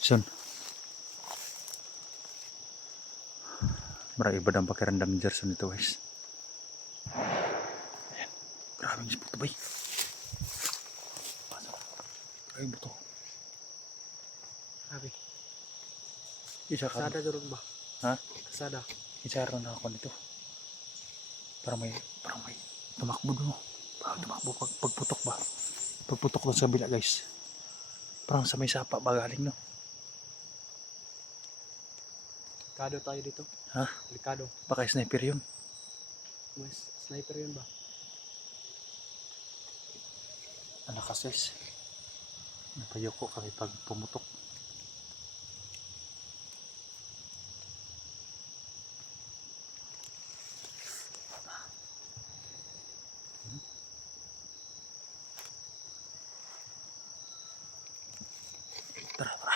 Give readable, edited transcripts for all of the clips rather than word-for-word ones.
Son, marang iba ng pakiramdam ni Gerson ito guys. Ayan, grabe yung buto bay. Grabe yung buto. Grabe. Isa ka. Kasada doon ba? Ha? Kasada. Isara na ako nito. Parang may tumakbo doon. Parang tumakbo pagputok ba? Pagputok doon sa kabila guys. Parang sa may sapa ba galing no? Delikado tayo dito. Ha? Delikado. Baka sniper yun. Mas sniper yun ba? Anak ka sis. Napayoko kami pag pumutok. Tara, tara.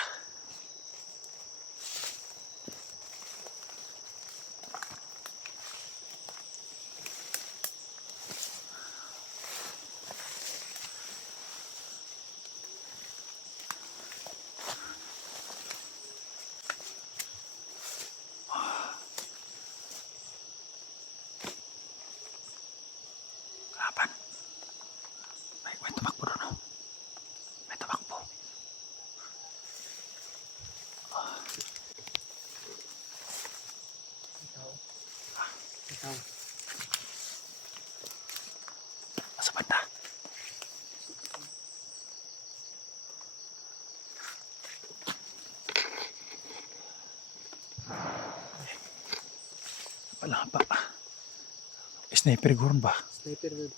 Kapan? May tumakbo doon oh. May tumakbo. Ikaw. Ikaw. Sa banda. Wala pa. Sniper gurun ba? Sniper yun.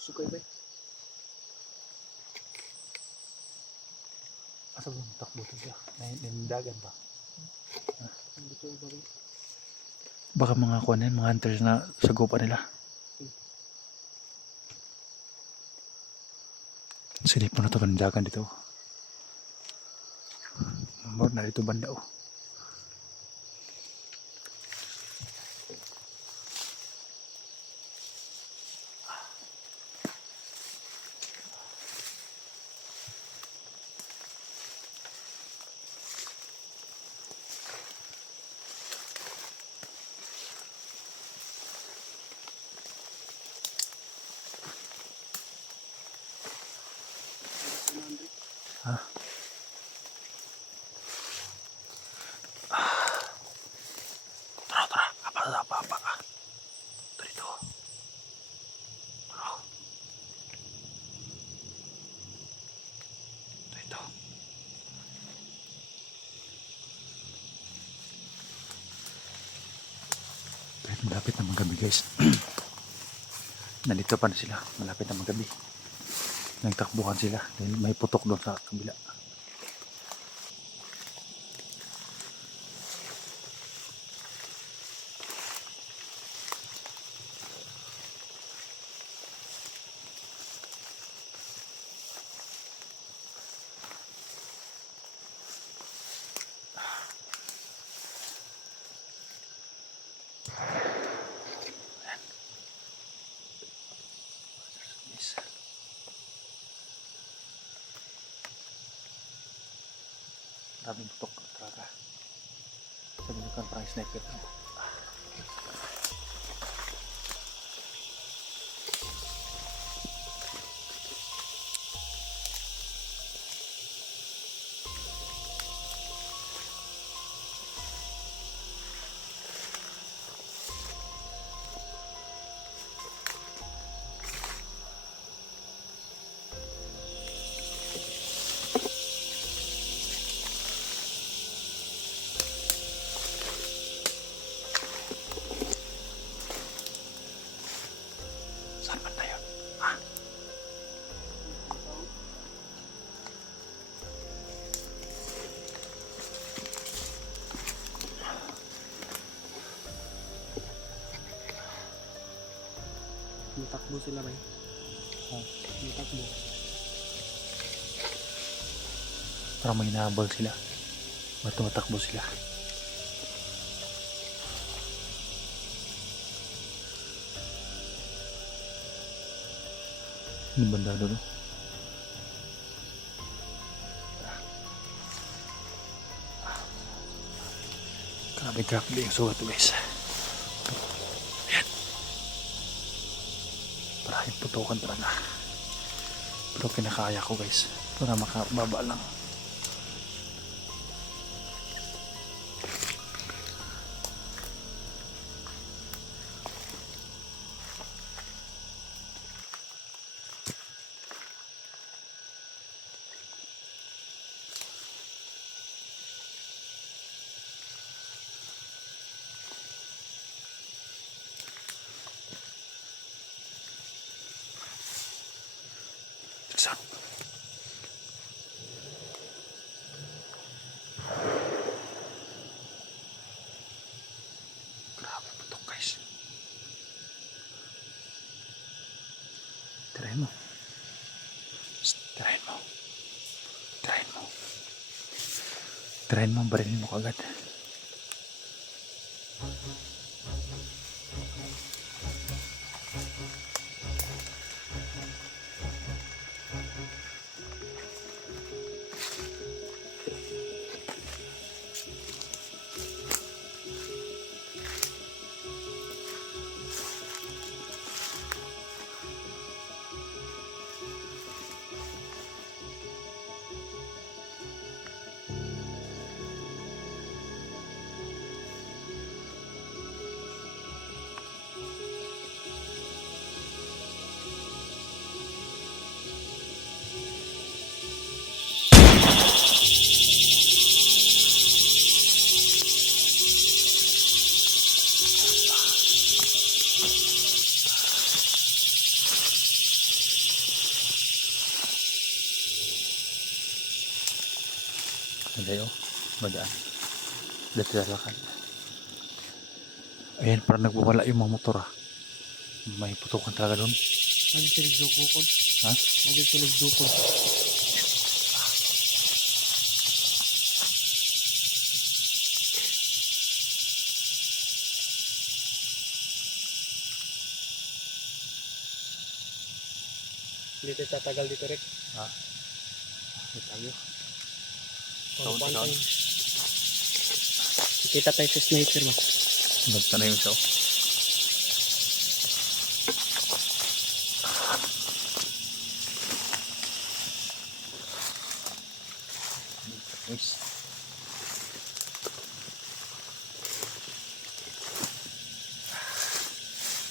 Sukoy ba? Asa ba takbo to siya? Nanindagan ba? Ang buto ba ba? Baka mga kuwanin, mga hunters na sagupa nila. Sinipo na ito nanindagan dito. Na dito banda oh. Ha? Tara, apa. Dito. Tara. Dito. Dahil malapit na magabi guys. Nandito pa na sila. Malapit na magabi. Nagtakbuhan sila. Dahil may putok doon sa kabila. Yes. Maraming putok talaga. Sabi nyo kan parang sniper. Saan banda yun? Ha? Natakbo sila ba? Natakbo. Parang may hinahabol sila. Tumatakbo sila. Yung banda doon. Grabe yung sugat guys. Ayan. Maraming putukan talaga. Pero kinakaya ko guys. Para makababa lang. Tiksan. Grabe putok guys. Tirahin mo. Tirahin mo. Tirahin mo. Tirahin mo. Barilin mo kagad. Hindi oh. Magaan. Dito lalakan. Ayan, parang nagwawala yung mga motor ah. May putukan talaga doon. Lagi sila nagdukol. Ha? Lagi sila nagdukol. Hindi tayo tatagal dito, Rick. Ha? Hindi tayo. Pang Taon. tayo. Kita tayo sa sniper mo. Basta na yung isa oh. Guys.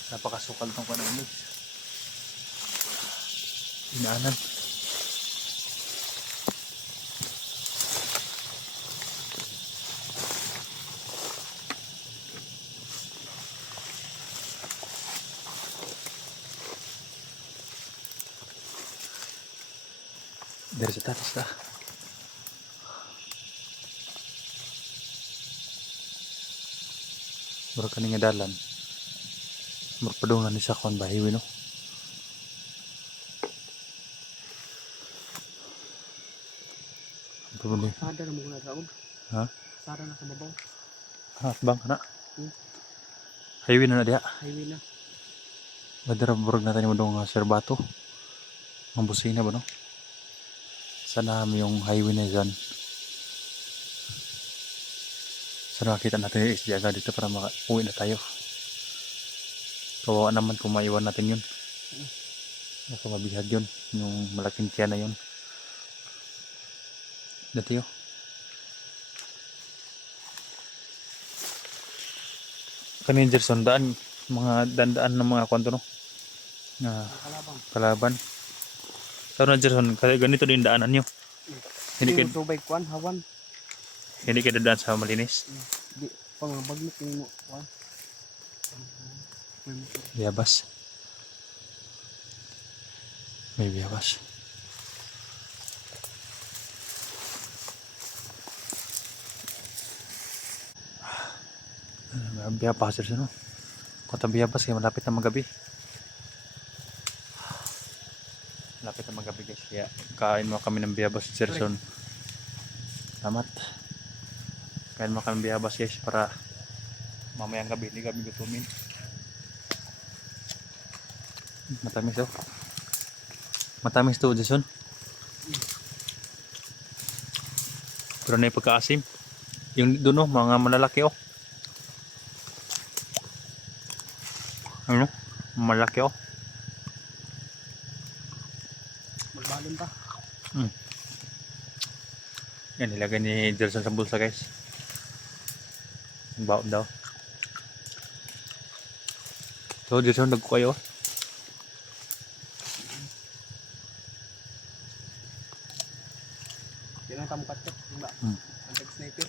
Napakasukal tong kanang guys. Inaanan. Dari sa tatas ta. Mura ka nga dalan. Mura pa doon na ni sa kwan ba hiwi no? Ano pa ba niya? Sada na muna sa ug. Ha? Sada na sa babaw. Ha? Bang ka na? Hmm. Hiwi na na diha. Highway na. Badara burag natin mo doon nga serbato. Ang busina ba no? Sana yung highway na dyan. Sana makita natin yung isdiaga dito para maka-uwi na tayo. Kawawa naman kung maiwan natin yun. Baka mabihag yun. Yung malaking tiyan na yun. Dati yun. Kanin Jerson, daan. Mga dandaan ng mga kwanto no. Kalabang. Kalaban. Tao na Jerson, ganito din daanan nyo. Hindi Hindi kayo, tubig kwan hawan. hindi kayo dadaan sa malinis. Di pangabaglit mo kwan. May motor. Biyabas. May biyabas. Biyabas sir no. Kota biyabas kaya malapit na magabi. Malapit na magabi guys. Kaya kain mo kami ng biyabas sir son. Salamat. Kain mo kami ng biyabas guys para mamayang gabi hindi kami gutumin. Matamis oh. Matamis to Jason. Pero na yung pagkaasim. Yung doon oh, mga malalaki oh. Ano? Malaki oh. Magbalon pa. Yan, nilagay ni Jerson sa bulsa guys. Ang baon daw. So Jerson, nagko kayo. Yan ang kamukat ko. Diba? Ang tag-sniper.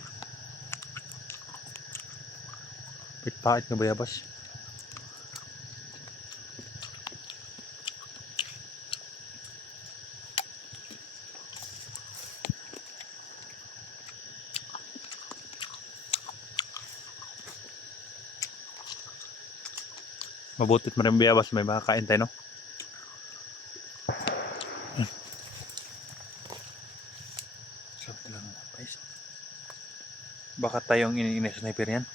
Pitpait nga bayabas. Mabutit maraming bayabas, may makakain tayo no? Sarap lang guys. Baka tayong ini-sniper yan.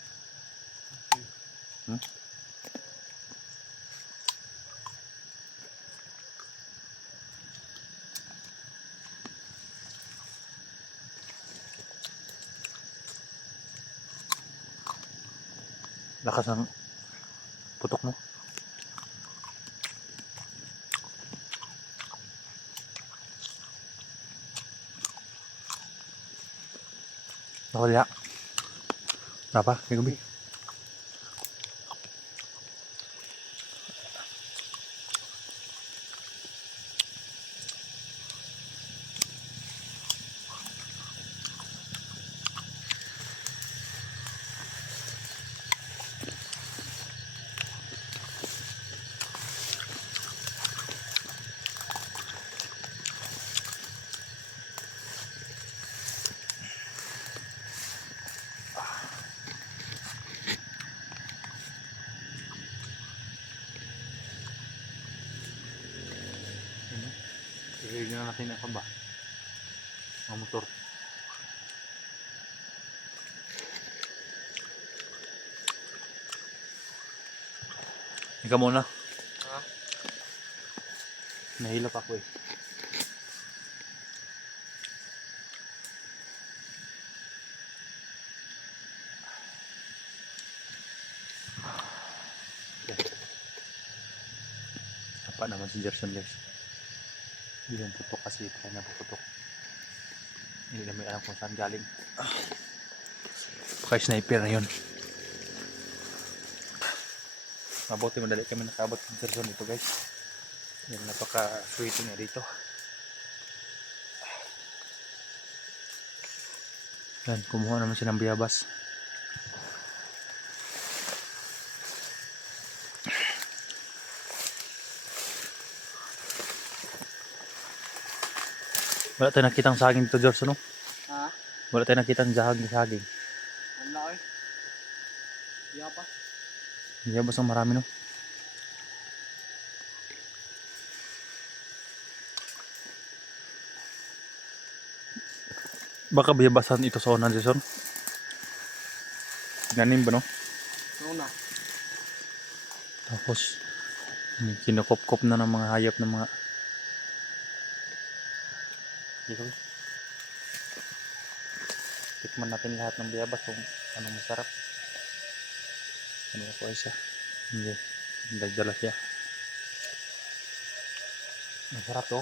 Lakas ng putok mo. Nakulya. Apa? May gabi. Ihigil na natin ang ba? Ang motor. Ikaw muna. Ha? Nahilap ako eh. Apa naman si Jerson guys. Hindi yung putok kasi kaya napuputok. Hindi namin alam kung saan galing. Kaya sniper na yun. Mabuti madali kami nakabot ng Jerson dito guys. Yan, napaka-sweeting na dito. Yan, kumuha naman siya ng bayabas. Wala tayo nakitang saging dito, George, no? Ha? Wala tayo nakitang saging. Ang laki. Yapa. Bayabas ang marami, no? Baka bayabasan ito sa unan, Jason. Ganin ba, no? Ano na? Tapos, kinukop-kop na ng mga hayop ng mga... Dito. Tikman natin lahat ng bayabas kung anong masarap. Ano na po ay siya. Hindi. Dagdala siya. Masarap to.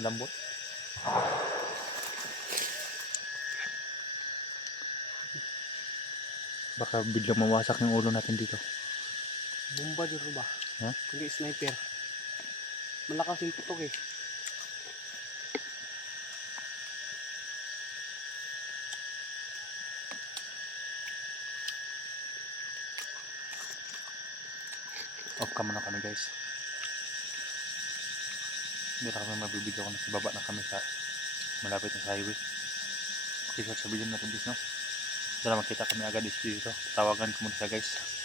Malambot. Baka biglang mawasak yung ulo natin dito. Bomba dito ba? Ha? Hindi sniper. Malakas yung putok eh. Off cam na kami guys. Hindi na kami mabibidyo kung nasa baba na kami sa malapit na sa highway. Okay, sa video natin guys, no? Sana makita kami agad dito. Tawagan ko muna siya guys.